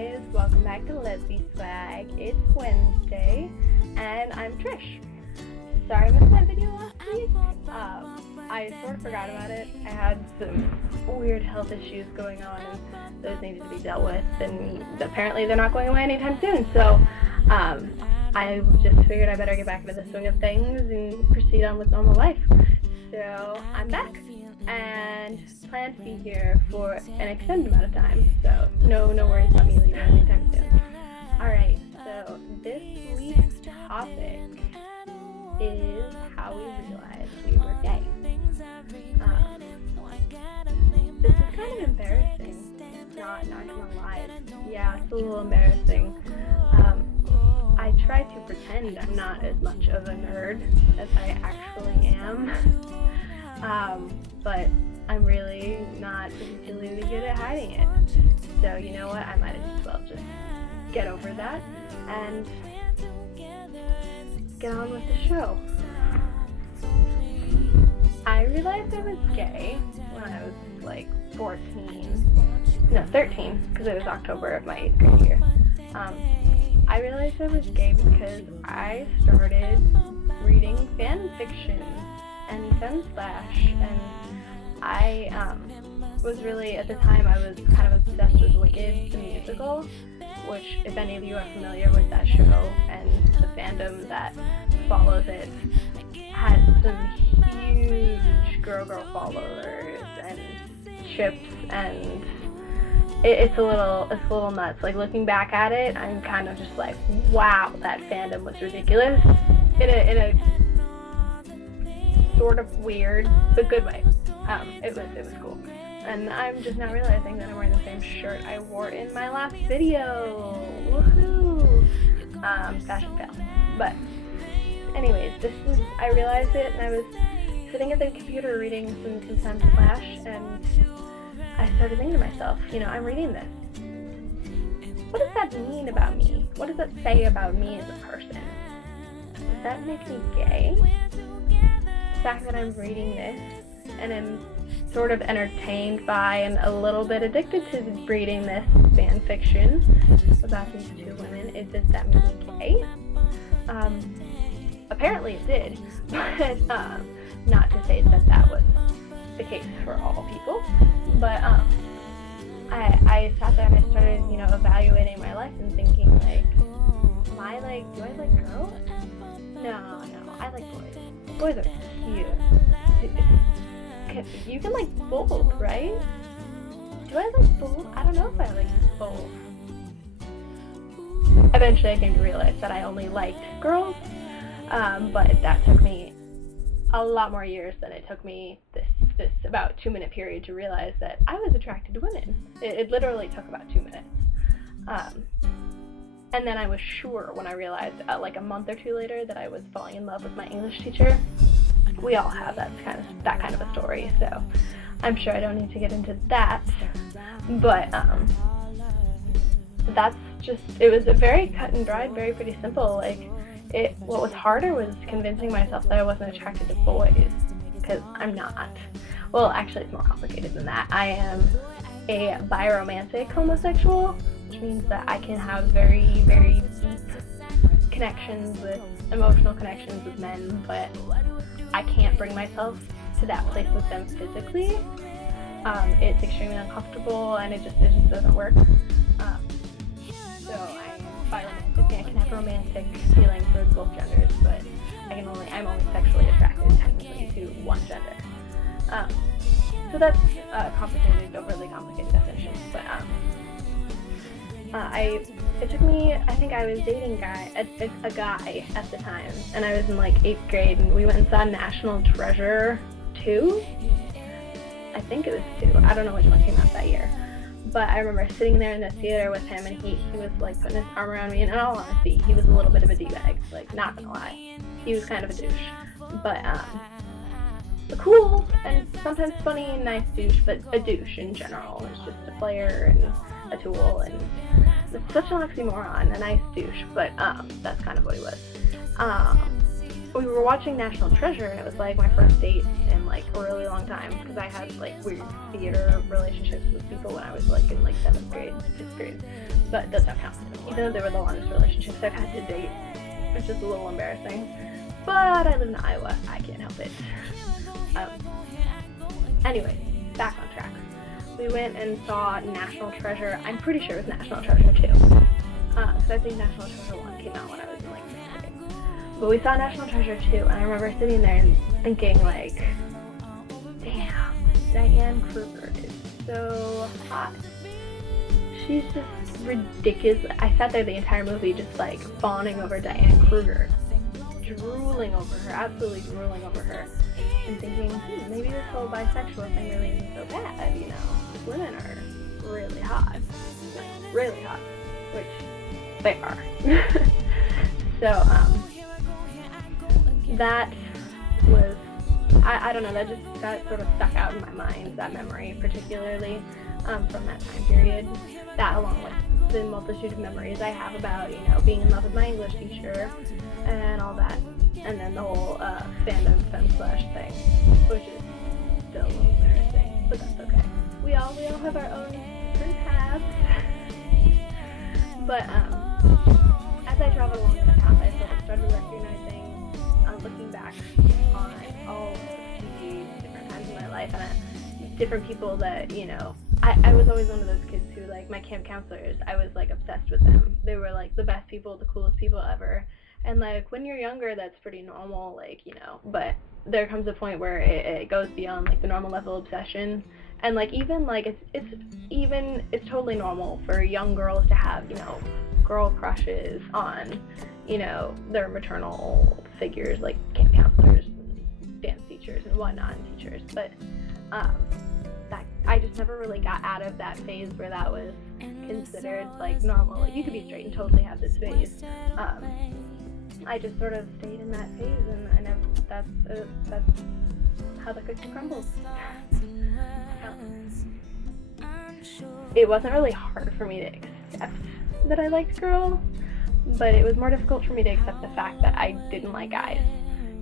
guys, welcome back to lesbswag. It's Wednesday, and I'm Trish. Sorry I missed my video last week. I sort of forgot about it. I had some weird health issues going on, and those needed to be dealt with, and apparently they're not going away anytime soon, so I just figured I better get back into the swing of things and proceed on with normal life. So I'm back, and plan to be here for an extended amount of time, so no worries about me leaving anytime soon. Alright, so this week's topic is how we realized we were gay. This is kind of embarrassing, not gonna lie. Yeah, it's a little embarrassing. I try to pretend I'm not as much of a nerd as I actually am, but I'm really not particularly good at hiding it. So you know what, I might as well just get over that and get on with the show. I realized I was gay when I was like 13, because it was October of my 8th grade year. I realized I was gay because I started reading fan fiction and Femslash, and I was really, at the time, I was kind of obsessed with Wicked, the musical, which, if any of you are familiar with that show and the fandom that follows it, has some huge girl followers and ships, and it's a little nuts. Like, looking back at it, I'm kind of just like, wow, that fandom was ridiculous in a sort of weird but good way. It was cool. And I'm just now realizing that I'm wearing the same shirt I wore in my last video. Woohoo! Fashion fail. But anyways, I realized it, and I was sitting at the computer reading some Femslash, and I started thinking to myself, I'm reading this. What does that mean about me? What does that say about me as a person? Does that make me gay? The fact that I'm reading this and am sort of entertained by and a little bit addicted to reading this fan fiction about these two women, does that make me gay? Apparently it did, but not to say that was the case for all people, but I sat there and I started, evaluating my life and thinking, like, do I like girls? No, I like boys. Boys are cute. You can like both, right? Do I like both? I don't know if I like both. Eventually I came to realize that I only liked girls, but that took me a lot more years than it took me this about 2-minute period to realize that I was attracted to women. It literally took about 2 minutes. And then I was sure when I realized like a month or two later that I was falling in love with my English teacher. We all have that kind of a story, so I'm sure I don't need to get into that. But that's just, it was a very cut and dried, very pretty simple. Like, what was harder was convincing myself that I wasn't attracted to boys, because I'm not. Well, actually, it's more complicated than that. I am a biromantic homosexual, which means that I can have very, very deep emotional connections with men, but I can't bring myself to that place with them physically. It's extremely uncomfortable, and it just doesn't work. So I'm biromantic, and I can have romantic feelings towards both genders, but I'm only sexually attracted technically to one gender. So that's a overly complicated definition, but it took me, I think I was dating a guy at the time, and I was in like 8th grade, and we went and saw National Treasure 2. I think it was 2. I don't know which one came out that year. But I remember sitting there in the theater with him, and he was like putting his arm around me, and in all honesty, he was a little bit of a d-bag, like, not gonna lie. He was kind of a douche. But cool and sometimes funny and nice douche, but a douche in general. It's just a player and a tool, and it's such an oxymoron, a nice douche, but that's kind of what he was. we were watching National Treasure, and it was like my first date in like a really long time, because I had like weird theater relationships with people when I was like in like 7th grade, 5th grade, but it does not count. Even though they were the longest relationships I've had to date, which is a little embarrassing. But I live in Iowa, I can't help it. Anyway, back on track. We went and saw National Treasure. I'm pretty sure it was National Treasure 2. Because I think National Treasure 1 came out when I was in like 6th grade. But we saw National Treasure 2, and I remember sitting there and thinking like, damn, Diane Kruger is so hot. She's just ridiculous. I sat there the entire movie just like fawning over Diane Kruger. Drooling over her, absolutely drooling over her. And thinking, maybe this whole bisexual thing really isn't so bad, you know. Women are really hot. Really hot. Which they are. So, that was, I don't know, that sort of stuck out in my mind, that memory particularly, from that time period. That, along with the multitude of memories I have about, you know, being in love with my English teacher and all that. And then the whole fandom femme/slash thing, which is still a little embarrassing, but that's okay. We all have our own different paths. But as I traveled along that path, I sort of started recognizing, looking back on all the different times in my life and different people that, you know, I was always one of those kids who, like, my camp counselors, I was like obsessed with them. They were like the best people, the coolest people ever. And, like, when you're younger, that's pretty normal, like, you know, but there comes a point where it goes beyond, like, the normal level of obsession. And, like, even, like, it's totally normal for young girls to have, you know, girl crushes on, you know, their maternal figures, like camp counselors, and dance teachers, and whatnot, and teachers. But, that I just never really got out of that phase where that was considered, like, normal. Like, you could be straight and totally have this phase. I just sort of stayed in that phase, and I never, that's how the cookie crumbles. It wasn't really hard for me to accept that I liked girls, but it was more difficult for me to accept the fact that I didn't like guys,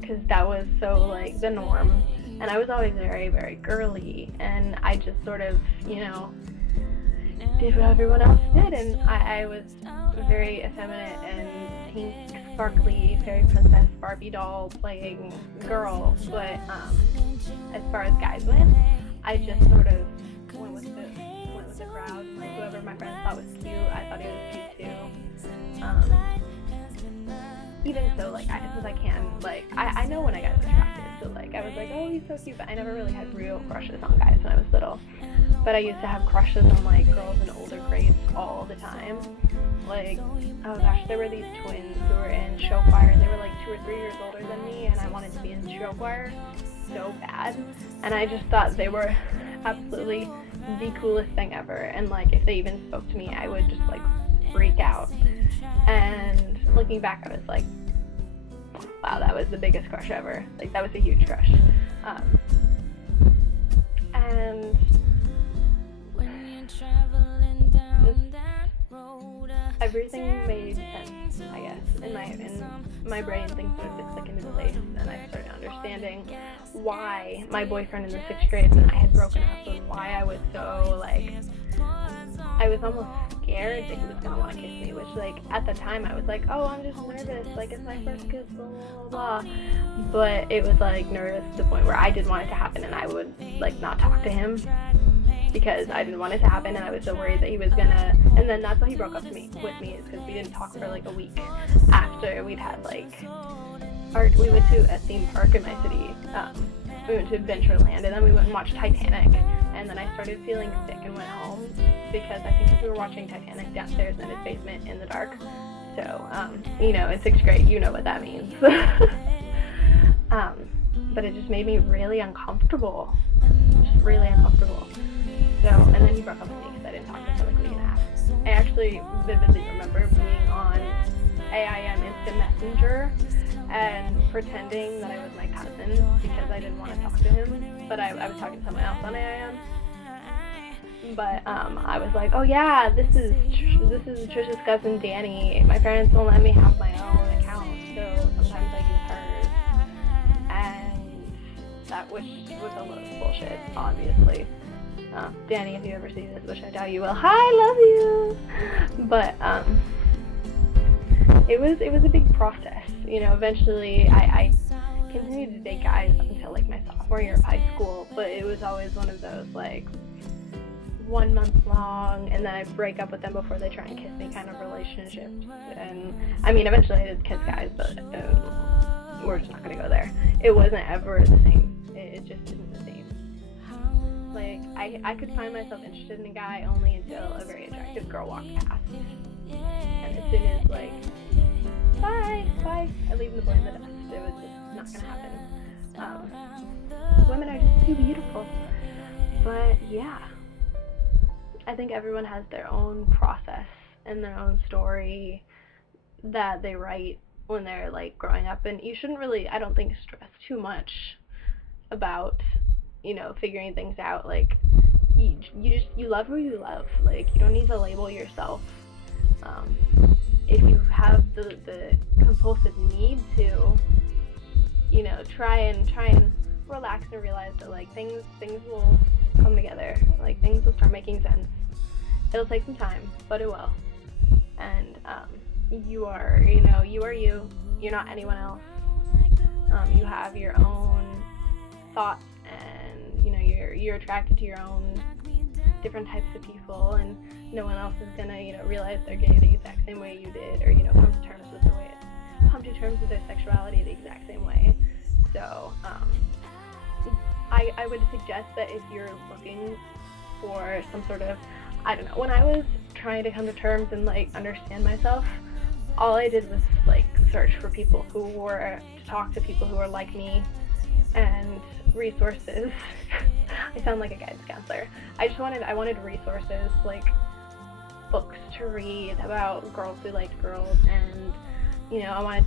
because that was so, like, the norm, and I was always very, very girly, and I just sort of, you know, did what everyone else did, and I was very effeminate and pink, sparkly, fairy princess, Barbie doll playing girl, but as far as guys went, I just sort of went with the crowd. Like, whoever my friends thought was cute, I thought he was cute too. Even so, like, since I can, like, I know when a guy was attracted, so, like, I was like, oh, he's so cute, but I never really had real crushes on guys when I was little. But I used to have crushes on, like, girls in older grades all the time. Like, oh gosh, there were these twins who were in show choir, and they were like 2 or 3 years older than me, and I wanted to be in show choir so bad. And I just thought they were absolutely the coolest thing ever. And, like, if they even spoke to me, I would just, like, freak out. And looking back, I was like, wow, that was the biggest crush ever. Like, that was a huge crush. And everything made sense, I guess, in my brain. Things started to click into place, and I started understanding why my boyfriend in the 6th grade and I had broken up, and why I was so, like, I was almost scared that he was gonna want to kiss me, which, like, at the time I was like, oh, I'm just nervous, like, it's my first kiss, blah, blah, blah, blah. But it was, like, nervous to the point where I didn't want it to happen, and I would, like, not talk to him because I didn't want it to happen, and I was so worried that he was gonna, and then that's why he broke up with me, is because we didn't talk for, like, a week after we'd had, like, we went to a theme park in my city. We went to Adventureland, and then we went and watched Titanic, and then I started feeling sick and went home, because I think we were watching Titanic downstairs in his basement in the dark. So, you know, in 6th grade, you know what that means. But it just made me really uncomfortable. Just really uncomfortable. So, and then he broke up with me because I didn't talk to him for like a week and a half. I actually vividly remember being on AIM Instant Messenger and pretending that I was my cousin because I didn't want to talk to him, but I was talking to someone else on AIM. But I was like, oh yeah, this is Trisha's cousin Danny. My parents won't let me have my own account, so sometimes I use hers. that, which was a load of bullshit, obviously. Danny, if you ever see this, which I doubt you will, hi, love you! But, it was a big process, you know. Eventually, I continued to date guys up until, like, my sophomore year of high school, but it was always one of those, like, 1 month long, and then I'd break up with them before they try and kiss me kind of relationships. And, I mean, eventually I did kiss guys, but we're just not gonna go there. It wasn't ever the same. It just isn't the same. Like, I could find myself interested in a guy only until a very attractive girl walked past. And as soon as, like, bye, I leave the boy in the dust. It was just not gonna happen. Women are just too beautiful. But, yeah. I think everyone has their own process and their own story that they write when they're, like, growing up. And you shouldn't really, I don't think, stress too much about, you know, figuring things out. Like, you love who you love. Like, you don't need to label yourself. If you have the compulsive need to, you know, try and relax and realize that, like, things will come together. Like, things will start making sense. It'll take some time, but it will. And you are you. You're not anyone else. You have your own thoughts, and, you know, you're attracted to your own different types of people, and no one else is gonna, you know, realize they're gay the exact same way you did, or, you know, come to terms with their sexuality the exact same way. So I would suggest that if you're looking for some sort of, I don't know, when I was trying to come to terms and, like, understand myself, all I did was, like, search for people who were, to talk to people who were like me, and resources. I sound like a guidance counselor. I wanted resources, like books to read about girls who liked girls, and, you know, I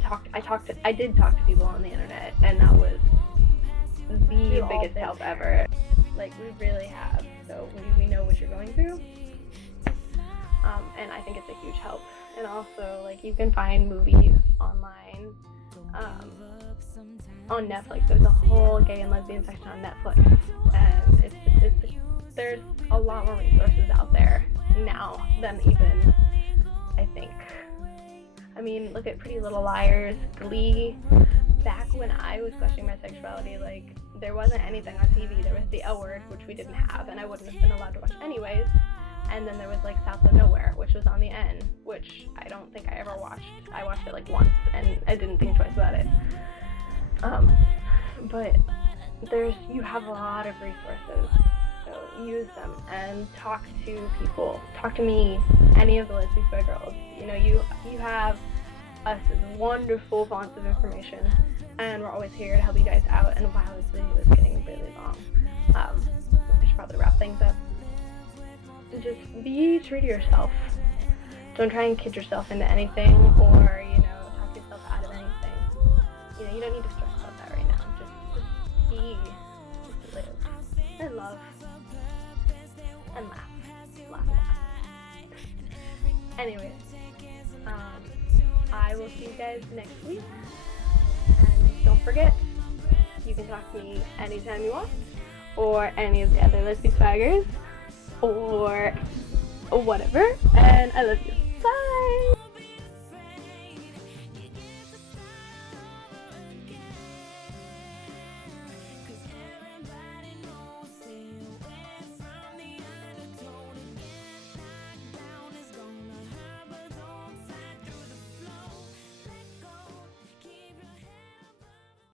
did talk to people on the internet, and that was the biggest help ever. Like, we really have. So we know what you're going through. And I think it's a huge help. And also, like, you can find movies online, on Netflix. There's a whole gay and lesbian section on Netflix, and there's a lot more resources out there now than even, I think. I mean, look at Pretty Little Liars, Glee. Back when I was questioning my sexuality, like, there wasn't anything on TV. There was the L Word, which we didn't have, and I wouldn't have been allowed to watch anyways. And then there was, like, South of Nowhere, which was on the N, which I don't think I ever watched. I watched it, like, once, and I didn't think twice about it. But you have a lot of resources, so use them and talk to people. Talk to me, any of the lesbswag girls. You know, you have us as wonderful fonts of information, and we're always here to help you guys out. And wow, this video is getting really long. I should probably wrap things up. Just be true to yourself. Don't try and kid yourself into anything, or, you know, talk yourself out of anything. You know, you don't need to stress about that right now. Just be, just live, and love, and laugh a lot. Anyways, I will see you guys next week, and don't forget, you can talk to me anytime you want, or any of the other lesbswaggers, or whatever, and I love you.